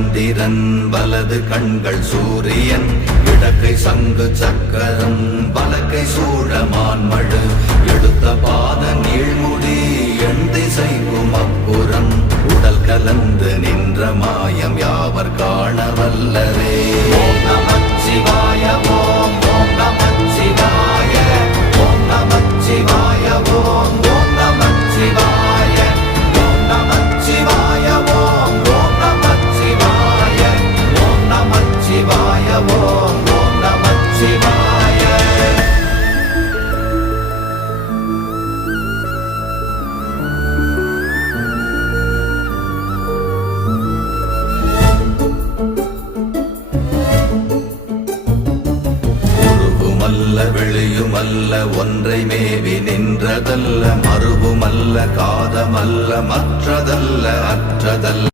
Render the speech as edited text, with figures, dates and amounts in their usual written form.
சந்திரன் வலது கண்கள் சூரியன் இடக்கை சங்கு சக்கரம் வலக்கை சூழமான்மழு எடுத்த பாத நீழ்முடி எண் திசைக்கும் அப்புறம் உடல் கலந்து நின்ற மாயம் யாவர் காண வல்லரே. ஓம் நமச்சிவாய ஓம் ஓம் நமச்சிவாய ஓம் நமச்சிவாய ஓம் ஓம் நமச்சிவாய ஓம் நமச்சிவாய ஓம் ஓம் நமச்சிவாய ஓம் நமச்சிவாய ஓம் ஓம் நமச்சிவாய. வெளியுமல்ல ஒன்றை மேவி நின்றதல்ல மறுவுமல்ல காதமல்ல மற்றதல்ல அற்றதல்ல